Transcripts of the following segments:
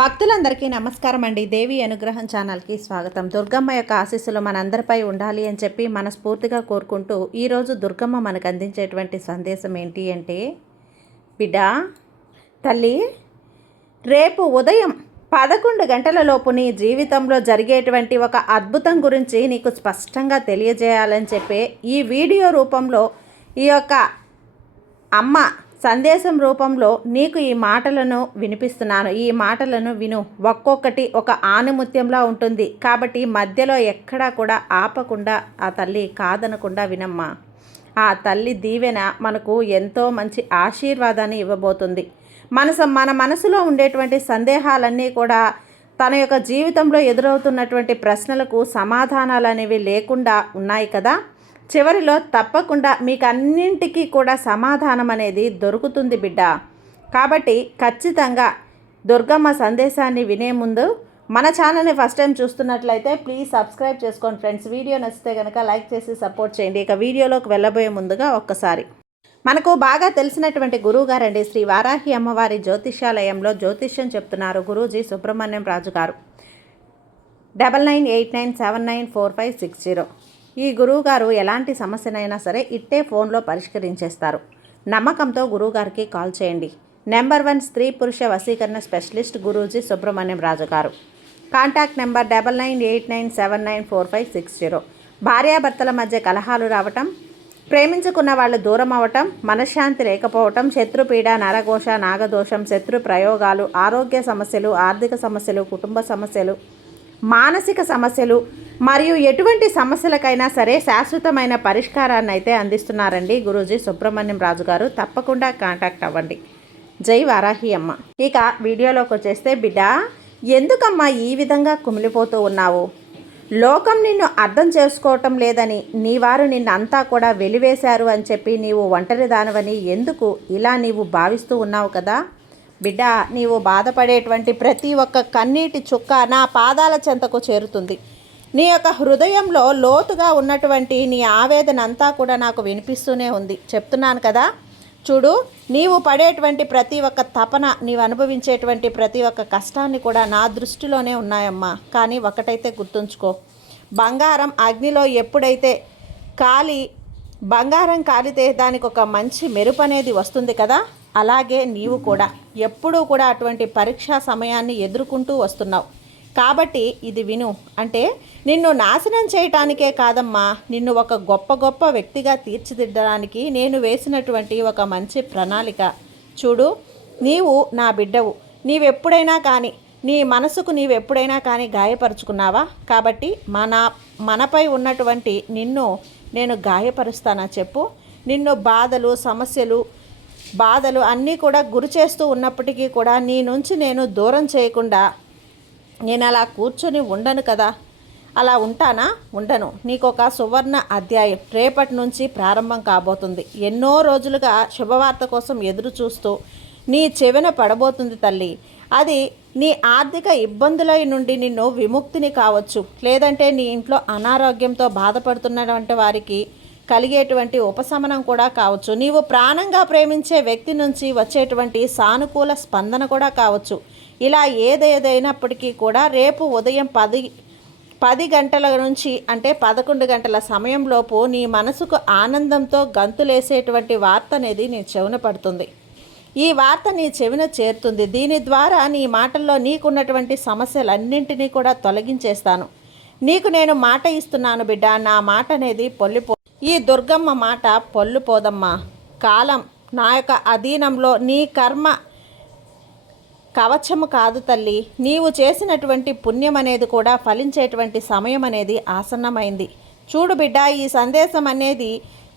భక్తులందరికీ నమస్కారం అండి. దేవి అనుగ్రహం ఛానల్కి స్వాగతం. దుర్గమ్మ యొక్క ఆశీస్సులు మనందరిపై ఉండాలి అని చెప్పి మనస్ఫూర్తిగా కోరుకుంటూ ఈరోజు దుర్గమ్మ మనకు అందించేటువంటి సందేశం ఏంటి అంటే, బిడ్డ తల్లి, రేపు ఉదయం 11 గంటల లోపు నీ జీవితంలో జరిగేటువంటి ఒక అద్భుతం గురించి నీకు స్పష్టంగా తెలియజేయాలని చెప్పి ఈ వీడియో రూపంలో ఈ యొక్క అమ్మ సందేశం రూపంలో నీకు ఈ మాటలను వినిపిస్తున్నాను. ఈ మాటలను విను. ఒక్కొక్కటి ఒక ఆణిముత్యంలా ఉంటుంది కాబట్టి మధ్యలో ఎక్కడా కూడా ఆపకుండా ఆ తల్లి కాదనకుండా వినమ్మా. ఆ తల్లి దీవెన మనకు ఎంతో మంచి ఆశీర్వాదాన్ని ఇవ్వబోతుంది. మన మనసులో ఉండేటువంటి సందేహాలన్నీ కూడా తన యొక్క జీవితంలో ఎదురవుతున్నటువంటి ప్రశ్నలకు సమాధానాలు అనేవి లేకుండా ఉన్నాయి కదా. చివరిలో తప్పకుండా మీకు అన్నింటికీ కూడా సమాధానం అనేది దొరుకుతుంది బిడ్డ. కాబట్టి ఖచ్చితంగా దుర్గమ్మ సందేశాన్ని వినే ముందు మన ఛానల్ని ఫస్ట్ టైం చూస్తున్నట్లయితే ప్లీజ్ సబ్స్క్రైబ్ చేసుకోండి ఫ్రెండ్స్. వీడియో నచ్చితే కనుక లైక్ చేసి సపోర్ట్ చేయండి. ఇక వీడియోలోకి వెళ్ళబోయే ముందుగా ఒక్కసారి మనకు బాగా తెలిసినటువంటి గురువు గారండి, శ్రీ వారాహి అమ్మవారి జ్యోతిష్యాలయంలో జ్యోతిష్యం చెప్తున్నారు గురూజీ సుబ్రహ్మణ్యం రాజు గారు. 9989794560. ఈ గురువుగారు ఎలాంటి సమస్యనైనా సరే ఇట్టే ఫోన్లో పరిష్కరించేస్తారు. నమ్మకంతో గురువుగారికి కాల్ చేయండి. నెంబర్ 1 స్త్రీ పురుష వశీకరణ స్పెషలిస్ట్ గురూజీ సుబ్రహ్మణ్యం రాజు గారు. Contact number 9989794560. భార్యాభర్తల మధ్య కలహాలు రావటం, ప్రేమించుకున్న వాళ్ళు దూరం అవ్వటం, మనశ్శాంతి లేకపోవటం, శత్రుపీడ, నరఘోష, నాగదోషం, శత్రు ప్రయోగాలు, ఆరోగ్య సమస్యలు, ఆర్థిక సమస్యలు, కుటుంబ సమస్యలు, మానసిక సమస్యలు మరియు ఎటువంటి సమస్యలకైనా సరే శాశ్వతమైన పరిష్కారాన్ని అయితే అందిస్తున్నారండి గురూజీ సుబ్రహ్మణ్యం రాజు గారు. తప్పకుండా కాంటాక్ట్ అవ్వండి. జై వారాహి అమ్మ. ఇక వీడియోలోకి వచ్చేస్తే, బిడ్డ ఎందుకమ్మా ఈ విధంగా కుమిలిపోతూ ఉన్నావు? లోకం నిన్ను అర్థం చేసుకోవటం లేదని, నీ వారు నిన్నంతా కూడా వెలివేశారు అని చెప్పి నీవు ఒంటరిదానవని ఎందుకు ఇలా నీవు భావిస్తూ ఉన్నావు కదా బిడ్డ. నీవు బాధపడేటువంటి ప్రతి ఒక్క కన్నీటి చుక్క నా పాదాల చెంతకు చేరుతుంది. నీ యొక్క హృదయంలో లోతుగా ఉన్నటువంటి నీ ఆవేదన అంతా కూడా నాకు వినిపిస్తూనే ఉంది. చెప్తున్నాను కదా, చూడు, నీవు పడేటువంటి ప్రతి ఒక్క తపన, నీవు అనుభవించేటువంటి ప్రతి ఒక్క కష్టాన్ని కూడా నా దృష్టిలోనే ఉన్నాయమ్మా. కానీ ఒకటైతే గుర్తుంచుకో, బంగారం అగ్నిలో ఎప్పుడైతే బంగారం కాలితే దానికి ఒక మంచి మెరుపు అనేది వస్తుంది కదా, అలాగే నీవు కూడా ఎప్పుడూ కూడా అటువంటి పరీక్షా సమయాన్ని ఎదుర్కొంటూ వస్తున్నావు. కాబట్టి ఇది విను. అంటే నిన్ను నాశనం చేయటానికే కాదమ్మా, నిన్ను ఒక గొప్ప వ్యక్తిగా తీర్చిదిద్దడానికి నేను వేసినటువంటి ఒక మంచి ప్రణాళిక. చూడు, నీవు నా బిడ్డవు. నీవెప్పుడైనా కానీ నీ మనసుకు నీవెప్పుడైనా కానీ గాయపరుచుకున్నావా? కాబట్టి మనపై ఉన్నటువంటి నిన్ను నేను గాయపరుస్తానా చెప్పు? నిన్ను బాధలు అన్నీ కూడా గురి చేస్తూ ఉన్నప్పటికీ కూడా నీ నుంచి నేను దూరం చేయకుండా నేను అలా కూర్చొని ఉండను కదా. అలా ఉంటానా? ఉండను. నీకు ఒక సువర్ణ అధ్యాయం రేపటి నుంచి ప్రారంభం కాబోతుంది. ఎన్నో రోజులుగా శుభవార్త కోసం ఎదురు చూస్తూ నీ చెవిన పడబోతుంది తల్లి. అది నీ ఆర్థిక ఇబ్బందుల నుండి నిన్ను విముక్తిని కావచ్చు, లేదంటే నీ ఇంట్లో అనారోగ్యంతో బాధపడుతున్నటువంటి వారికి కలిగేటువంటి ఉపశమనం కూడా కావచ్చు. నీవు ప్రాణంగా ప్రేమించే వ్యక్తి నుంచి వచ్చేటువంటి సానుకూల స్పందన కూడా కావచ్చు. ఇలా ఏదేదైనప్పటికీ కూడా రేపు ఉదయం 10 గంటల నుంచి అంటే 11 గంటల సమయంలోపు నీ మనసుకు ఆనందంతో గంతులేసేటువంటి వార్త అనేది నీ చెవిన పడుతుంది. ఈ వార్త నీ చెవిన చేరుతుంది. దీని ద్వారా నీ మాటల్లో నీకున్నటువంటి సమస్యలన్నింటినీ కూడా తొలగించేస్తాను. నీకు నేను మాట ఇస్తున్నాను బిడ్డ. నా మాట అనేది ఈ దుర్గమ్మ మాట పొల్లుపోదమ్మా. కాలం నా యొక్క అధీనంలో, నీ కర్మ కవచము కాదు తల్లి. నీవు చేసినటువంటి పుణ్యం అనేది కూడా ఫలించేటువంటి సమయం అనేది ఆసన్నమైంది. చూడు బిడ్డ, ఈ సందేశం అనేది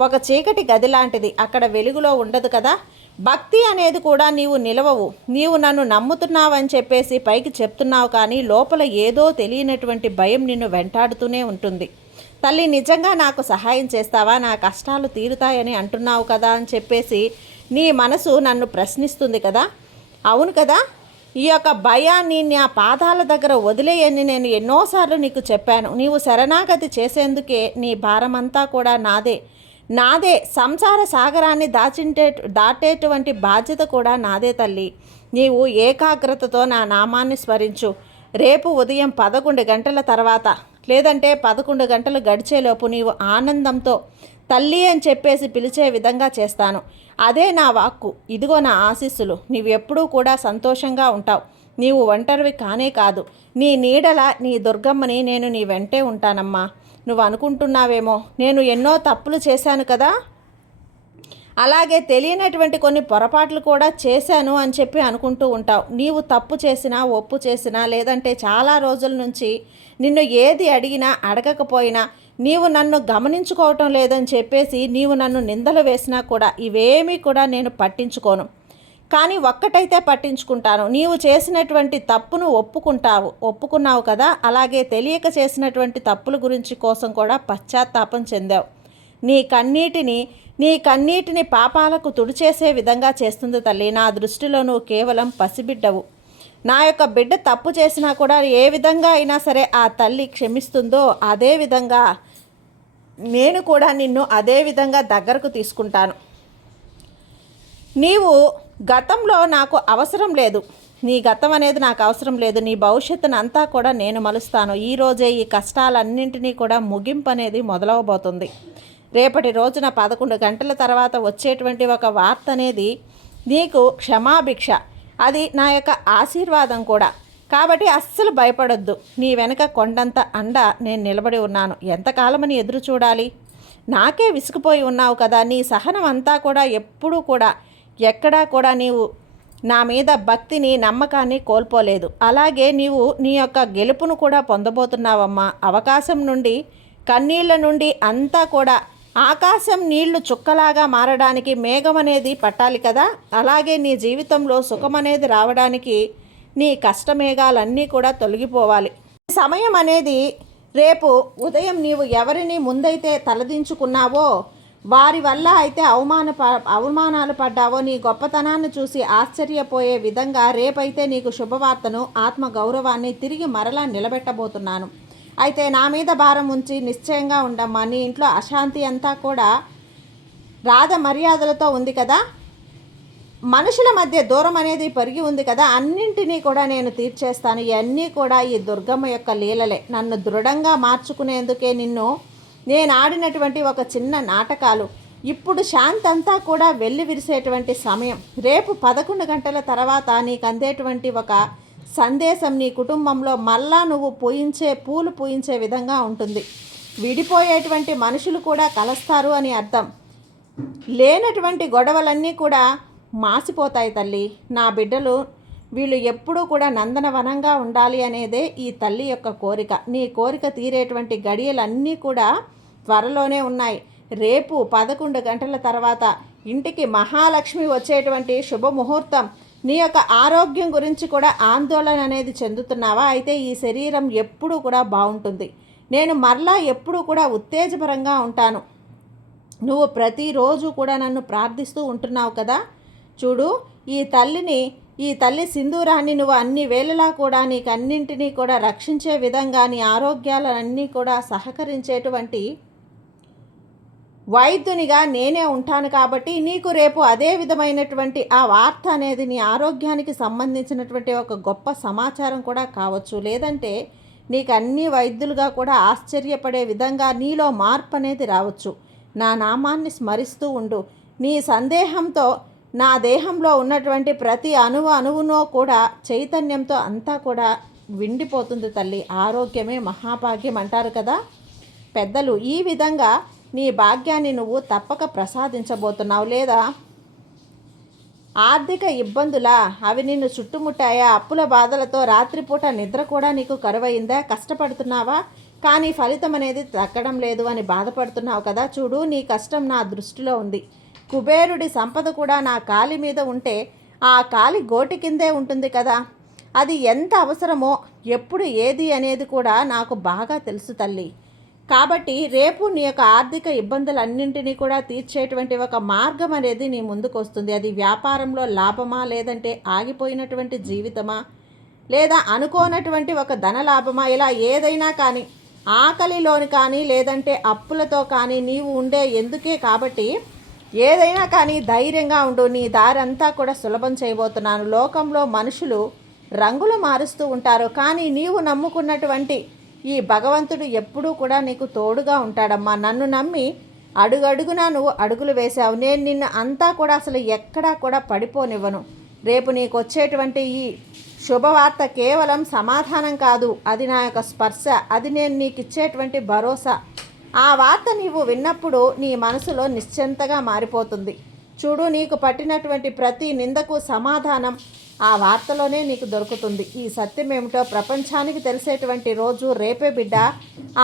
ఒక చీకటి గది లాంటిది. అక్కడ వెలుగులో ఉండదు కదా. భక్తి అనేది కూడా నీవు నిలవవు. నీవు నన్ను నమ్ముతున్నావని చెప్పేసి పైకి చెప్తున్నావు, కానీ లోపల ఏదో తెలియనటువంటి భయం నిన్ను వెంటాడుతూనే ఉంటుంది. తల్లి, నిజంగా నాకు సహాయం చేస్తావా? నా కష్టాలు తీరుతాయని అంటున్నావు కదా అని చెప్పేసి నీ మనసు నన్ను ప్రశ్నిస్తుంది కదా. అవును కదా. ఈ యొక్క భయాన్ని నా పాదాల దగ్గర వదిలేయని నేను ఎన్నోసార్లు నీకు చెప్పాను. నీవు శరణాగతి చేసేందుకే నీ భారమంతా కూడా నాదే. సంసార సాగరాన్ని దాటేటువంటి బాధ్యత కూడా నాదే తల్లి. నీవు ఏకాగ్రతతో నా నామాన్ని స్మరించు. రేపు ఉదయం 11 గంటల తర్వాత లేదంటే 11 గంటలు గడిచేలోపు నీవు ఆనందంతో తల్లి అని చెప్పేసి పిలిచే విధంగా చేస్తాను. అదే నా వాక్కు, ఇదిగో నా ఆశీస్సులు. నీవెప్పుడూ కూడా సంతోషంగా ఉంటావు. నీవు ఒంటరివి కానే కాదు. నీ నీడల నీ దుర్గమ్మని నేను నీ వెంటే ఉంటానమ్మా. నువ్వు అనుకుంటున్నావేమో నేను ఎన్నో తప్పులు చేశాను కదా, అలాగే తెలియనటువంటి కొన్ని పొరపాట్లు కూడా చేశాను అని చెప్పి అనుకుంటూ ఉంటావు. నీవు తప్పు చేసినా ఒప్పు చేసినా లేదంటే చాలా రోజుల నుంచి నిన్ను ఏది అడిగినా అడగకపోయినా నీవు నన్ను గమనించుకోవటం లేదని చెప్పేసి నీవు నన్ను నిందలు వేసినా కూడా ఇవేమీ కూడా నేను పట్టించుకోను. కానీ ఒక్కటైతే పట్టించుకుంటాను, నీవు చేసినటువంటి తప్పును ఒప్పుకున్నావు కదా, అలాగే తెలియక చేసినటువంటి తప్పుల గురించి కోసం కూడా పశ్చాత్తాపం చెందావు. నీ కన్నీటిని పాపాలకు తుడిచేసే విధంగా చేస్తుంది తల్లి. నా దృష్టిలో నువ్వు కేవలం పసిబిడ్డవు. నా యొక్క బిడ్డ తప్పు చేసినా కూడా ఏ విధంగా అయినా సరే ఆ తల్లి క్షమిస్తుందో అదే విధంగా నేను కూడా నిన్ను అదే విధంగా దగ్గరకు తీసుకుంటాను. నీవు గతంలో నాకు అవసరం లేదు, నీ గతం అనేది నాకు అవసరం లేదు. నీ భవిష్యత్తును అంతా కూడా నేను మలుస్తాను. ఈరోజే ఈ కష్టాలన్నింటినీ కూడా ముగింపు అనేది మొదలవబోతుంది. రేపటి రోజున 11 గంటల తర్వాత వచ్చేటువంటి ఒక వార్త అనేది నీకు క్షమాభిక్ష, అది నా యొక్క ఆశీర్వాదం కూడా. కాబట్టి అస్సలు భయపడొద్దు. నీ వెనక కొండంత అండ నేను నిలబడి ఉన్నాను. ఎంతకాలమని ఎదురు చూడాలి? నాకే విసిగిపోయి ఉన్నావు కదా. నీ సహనం అంతా కూడా ఎప్పుడూ కూడా ఎక్కడా కూడా నీవు నా మీద భక్తిని నమ్మకాన్ని కోల్పోలేదు. అలాగే నీవు నీ యొక్క గెలుపును కూడా పొందబోతున్నావమ్మా. అవకాశం నుండి కన్నీళ్ల నుండి అంతా కూడా ఆకాశం నీళ్లు చుక్కలాగా మారడానికి మేఘం అనేది పట్టాలి కదా, అలాగే నీ జీవితంలో సుఖం అనేది రావడానికి నీ కష్టమేఘాలన్నీ కూడా తొలగిపోవాలి. సమయం అనేది రేపు ఉదయం నీవు ఎవరిని ముందైతే తలదించుకున్నావో, వారి వల్ల అయితే అవమానాలు పడ్డావో, నీ గొప్పతనాన్ని చూసి ఆశ్చర్యపోయే విధంగా రేపైతే నీకు శుభవార్తను, ఆత్మ గౌరవాన్ని తిరిగి మరలా నిలబెట్టబోతున్నాను. అయితే నా మీద భారం ఉంచి నిశ్చయంగా ఉండమ్మా. నీ ఇంట్లో అశాంతి అంతా కూడా రాధ మర్యాదలతో ఉంది కదా, మనుషుల మధ్య దూరం అనేది పెరిగి ఉంది కదా, అన్నింటినీ కూడా నేను తీర్చేస్తాను. ఇవన్నీ కూడా ఈ దుర్గమ్మ యొక్క లీలలే. నన్ను దృఢంగా మార్చుకునేందుకే నేను ఆడినటువంటి ఒక చిన్న నాటకాలు. ఇప్పుడు శాంతి అంతా కూడా వెళ్ళి విరిసేటువంటి సమయం. రేపు 11 గంటల తర్వాత నీకు అందేటువంటి ఒక సందేశం నీ కుటుంబంలో మళ్ళా నువ్వు పూలు పూయించే విధంగా ఉంటుంది. విడిపోయేటువంటి మనుషులు కూడా కలుస్తారు అని అర్థం. లేనటువంటి గొడవలన్నీ కూడా మాసిపోతాయి తల్లి. నా బిడ్డలు వీళ్ళు ఎప్పుడూ కూడా నందనవనంగా ఉండాలి అనేదే ఈ తల్లి యొక్క కోరిక. నీ కోరిక తీరేటువంటి గడియలన్నీ కూడా త్వరలోనే ఉన్నాయి. రేపు 11 గంటల తర్వాత ఇంటికి మహాలక్ష్మి వచ్చేటువంటి శుభముహూర్తం. నీ యొక్క ఆరోగ్యం గురించి కూడా ఆందోళన అనేది చెందుతున్నావా? అయితే ఈ శరీరం ఎప్పుడూ కూడా బాగుంటుంది. నేను మరలా ఎప్పుడూ కూడా ఉత్తేజపరంగా ఉంటాను. నువ్వు ప్రతిరోజు కూడా నన్ను ప్రార్థిస్తూ ఉంటున్నావు కదా. చూడు, ఈ తల్లి సింధూరాన్ని నువ్వు అన్ని వేళలా కూడా నీకన్నింటినీ కూడా రక్షించే విధంగా, నీ ఆరోగ్యాలన్నీ కూడా సహకరించేటువంటి వైద్యునిగా నేనే ఉంటాను. కాబట్టి నీకు రేపు అదే విధమైనటువంటి ఆ వార్త అనేది నీ ఆరోగ్యానికి సంబంధించినటువంటి ఒక గొప్ప సమాచారం కూడా కావచ్చు. లేదంటే నీకు అన్ని వైద్యులుగా కూడా ఆశ్చర్యపడే విధంగా నీలో మార్పు అనేది రావచ్చు. నా నామాన్ని స్మరిస్తూ ఉండు. నీ సందేహంతో నా దేహంలో ఉన్నటువంటి ప్రతి అణువునో కూడా చైతన్యంతో అంతా కూడా విండిపోతుంది తల్లి. ఆరోగ్యమే మహాభాగ్యం అంటారు కదా పెద్దలు. ఈ విధంగా నీ భాగ్యాన్ని నువ్వు తప్పక ప్రసాదించబోతున్నావు. లేదా ఆర్థిక ఇబ్బందులా? అవి నిన్ను చుట్టుముట్టాయా? అప్పుల బాధలతో రాత్రిపూట నిద్ర కూడా నీకు కరువైందా? కష్టపడుతున్నావా కానీ ఫలితం అనేది దక్కడం లేదు అని బాధపడుతున్నావు కదా. చూడు, నీ కష్టం నా దృష్టిలో ఉంది. కుబేరుడి సంపద కూడా నా కాలి మీద ఉంటే ఆ కాలి గోటి కిందే ఉంటుంది కదా. అది ఎంత అవసరమో ఎప్పుడు ఏది అనేది కూడా నాకు బాగా తెలుసు తల్లి. కాబట్టి రేపు నీ యొక్క ఆర్థిక ఇబ్బందులన్నింటినీ కూడా తీర్చేటువంటి ఒక మార్గం అనేది నీ ముందుకు వస్తుంది. అది వ్యాపారంలో లాభమా, లేదంటే ఆగిపోయినటువంటి జీవితమా, లేదా అనుకోనటువంటి ఒక ధన లాభమా, ఇలా ఏదైనా కానీ, ఆకలిలోని కానీ లేదంటే అప్పులతో కానీ నీవు ఉండే ఎందుకే. కాబట్టి ఏదైనా కానీ ధైర్యంగా ఉండు. నీ దారంతా కూడా సులభం చేయబోతున్నాను. లోకంలో మనుషులు రంగులు మారుస్తూ ఉంటారు, కానీ నీవు నమ్ముకున్నటువంటి ఈ భగవంతుడు ఎప్పుడూ కూడా నీకు తోడుగా ఉంటాడమ్మా. నన్ను నమ్మి అడుగడుగునా నువ్వు అడుగులు వేశావు. నేను నిన్ను అంతా కూడా అసలు ఎక్కడా కూడా పడిపోనివ్వను. రేపు నీకు వచ్చేటువంటి ఈ శుభవార్త కేవలం సమాధానం కాదు, అది నా యొక్క స్పర్శ, అది నేను నీకు ఇచ్చేటువంటి భరోసా. ఆ వార్త నీవు విన్నప్పుడు నీ మనసులో నిశ్చింతగా మారిపోతుంది. చూడు, నీకు పట్టినటువంటి ప్రతి నిందకు సమాధానం ఆ వార్తలోనే నీకు దొరుకుతుంది. ఈ సత్యం ఏమిటో ప్రపంచానికి తెలిసేటువంటి రోజు రేపే బిడ్డ.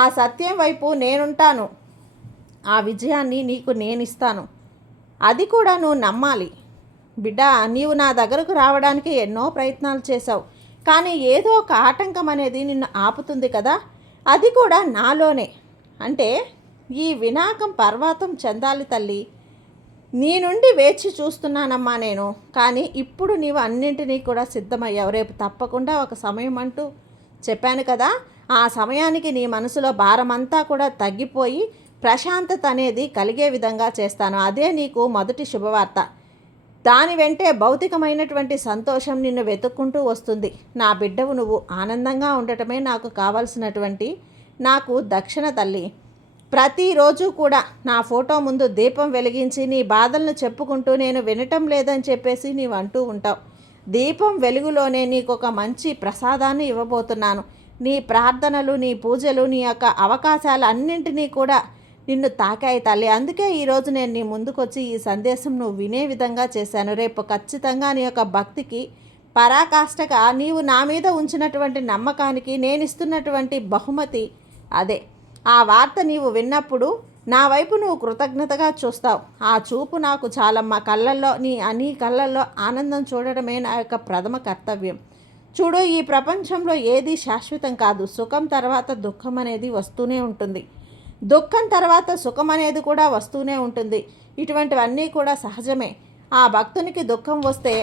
ఆ సత్యం వైపు నేనుంటాను. ఆ విజయాన్ని నీకు నేనిస్తాను. అది కూడా నువ్వు నమ్మాలి. బిడ్డ, నీవు నా దగ్గరకు రావడానికి ఎన్నో ప్రయత్నాలు చేశావు, కానీ ఏదో ఒక ఆటంకం అనేది నిన్ను ఆపుతుంది కదా, అది కూడా నాలోనే. అంటే ఈ వినాకం పర్వతం చెందాలి తల్లి. నీ నుండి వేచి చూస్తున్నానమ్మా నేను. కానీ ఇప్పుడు నీవు అన్నింటినీ కూడా సిద్ధమయ్యావు. రేపు తప్పకుండా ఒక సమయం అంటూ చెప్పాను కదా, ఆ సమయానికి నీ మనసులో భారమంతా కూడా తగ్గిపోయి ప్రశాంతత అనేది కలిగే విధంగా చేస్తాను. అదే నీకు మొదటి శుభవార్త. దాని వెంటే భౌతికమైనటువంటి సంతోషం నిన్ను వెతుక్కుంటూ వస్తుంది. నా బిడ్డవు నువ్వు ఆనందంగా ఉండటమే నాకు కావాల్సినటువంటి నాకు దక్షిణ తల్లి. ప్రతిరోజు కూడా నా ఫోటో ముందు దీపం వెలిగించి నీ బాధలను చెప్పుకుంటూ నేను వినటం లేదని చెప్పేసి నీవు అంటూ ఉంటావు. దీపం వెలుగులోనే నీకు ఒక మంచి ప్రసాదాన్ని ఇవ్వబోతున్నాను. నీ ప్రార్థనలు, నీ పూజలు, నీ యొక్క అవకాశాలు అన్నింటినీ కూడా నిన్ను తాకాయి తల్లి. అందుకే ఈరోజు నేను నీ ముందుకొచ్చి ఈ సందేశం నువ్వు వినే విధంగా చేశాను. రేపు ఖచ్చితంగా నీ యొక్క భక్తికి పరాకాష్ఠగా నీవు నా మీద ఉంచినటువంటి నమ్మకానికి నేను ఇస్తున్నటువంటి బహుమతి అదే. ఆ వార్త నీవు విన్నప్పుడు నా వైపు నువ్వు కృతజ్ఞతగా చూస్తావు. ఆ చూపు నాకు చాలమ్మా. కళ్ళల్లో నీ కళ్ళల్లో ఆనందం చూడడమే నా యొక్క ప్రథమ కర్తవ్యం. చూడు, ఈ ప్రపంచంలో ఏది శాశ్వతం కాదు. సుఖం తర్వాత దుఃఖం అనేది వస్తూనే ఉంటుంది. దుఃఖం తర్వాత సుఖం అనేది కూడా వస్తూనే ఉంటుంది. ఇటువంటివన్నీ కూడా సహజమే. ఆ భక్తునికి దుఃఖం వస్తే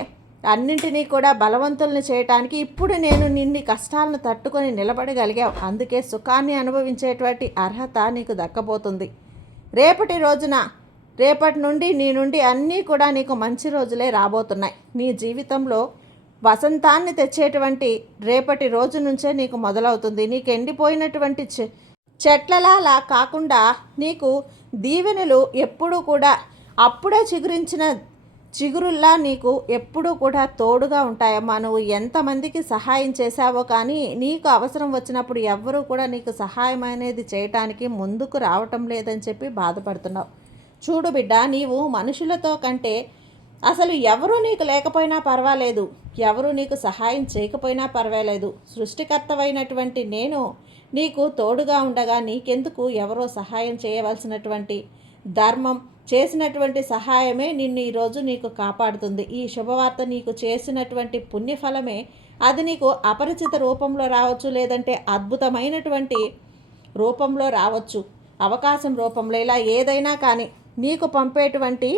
అన్నింటినీ కూడా బలవంతుల్ని చేయటానికి ఇప్పుడు నేను నిన్ని కష్టాలను తట్టుకొని నిలబడగలిగావు. అందుకే సుఖాన్ని అనుభవించేటువంటి అర్హత నీకు దక్కబోతుంది. రేపటి నుండి నీ నుండి అన్నీ కూడా నీకు మంచి రోజులే రాబోతున్నాయి. నీ జీవితంలో వసంతాన్ని తెచ్చేటువంటి రేపటి రోజు నుంచే నీకు మొదలవుతుంది. నీకు ఎండిపోయినటువంటి చెట్లలా కాకుండా నీకు దీవెనలు ఎప్పుడూ కూడా అప్పుడే చిగురించిన చిగురుల్లా నీకు ఎప్పుడూ కూడా తోడుగా ఉంటాయమ్మా. నువ్వు ఎంతమందికి సహాయం చేశావో కానీ నీకు అవసరం వచ్చినప్పుడు ఎవ్వరూ కూడా నీకు సహాయం అనేది చేయటానికి ముందుకు రావటం లేదని చెప్పి బాధపడుతున్నావు. చూడు బిడ్డ, నీవు మనుషులతో కంటే అసలు ఎవరూ నీకు లేకపోయినా పర్వాలేదు, ఎవరూ నీకు సహాయం చేయకపోయినా పర్వాలేదు, సృష్టికర్తవైనటువంటి నేను నీకు తోడుగా ఉండగా నీకెందుకు ఎవరో సహాయం చేయవలసినటువంటి ధర్మం చేసినటువంటి సహాయమే నిన్ను ఈరోజు నీకు కాపాడుతుంది. ఈ శుభవార్త నీకు చేసినటువంటి పుణ్యఫలమే అది నీకు అపరిచిత రూపంలో రావచ్చు, లేదంటే అద్భుతమైనటువంటి రూపంలో రావచ్చు, అవకాశం రూపంలో, ఇలా ఏదైనా కానీ నీకు పంపేటువంటి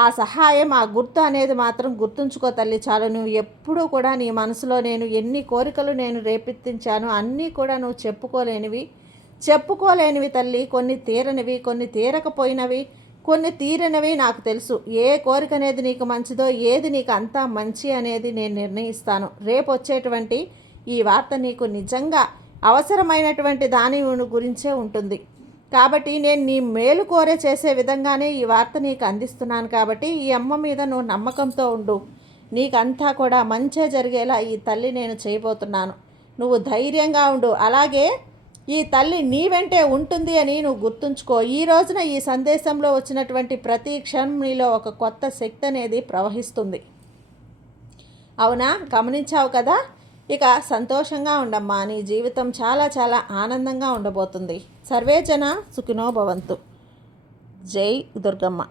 ఆ సహాయం, ఆ గుర్తు అనేది మాత్రం గుర్తుంచుకో తల్లి. చాలు. నువ్వు ఎప్పుడూ కూడా నీ మనసులో నేను ఎన్ని కోరికలు నేను రేపెత్తించాను అన్నీ కూడా నువ్వు చెప్పుకోలేనివి తల్లి. కొన్ని తీరనివి, కొన్ని తీరకపోయినవి, కొన్ని తీరనివి నాకు తెలుసు. ఏ కోరిక అనేది నీకు మంచిదో, ఏది నీకు అంతా మంచి అనేది నేను నిర్ణయిస్తాను. రేపు వచ్చేటువంటి ఈ వార్త నీకు నిజంగా అవసరమైనటువంటి దాని గురించే ఉంటుంది. కాబట్టి నేను నీ మేలు కోరే చేసే విధంగానే ఈ వార్త నీకు అందిస్తున్నాను. కాబట్టి ఈ అమ్మ మీద నువ్వు నమ్మకంతో ఉండు. నీకంతా కూడా మంచే జరిగేలా ఈ తల్లి నేను చేయబోతున్నాను. నువ్వు ధైర్యంగా ఉండు. అలాగే ఈ తల్లి నీ వెంటే ఉంటుంది అని నువ్వు గుర్తుంచుకో. ఈ రోజున ఈ సందేశంలో వచ్చినటువంటి ప్రతి క్షణం నీలో ఒక కొత్త శక్తి అనేది ప్రవహిస్తుంది. అవునా? గమనించావు కదా? ఇక సంతోషంగా ఉండమ్మా. నీ జీవితం చాలా చాలా ఆనందంగా ఉండబోతుంది. సర్వే జన సుఖినో భవంతు. జై దుర్గమ్మ.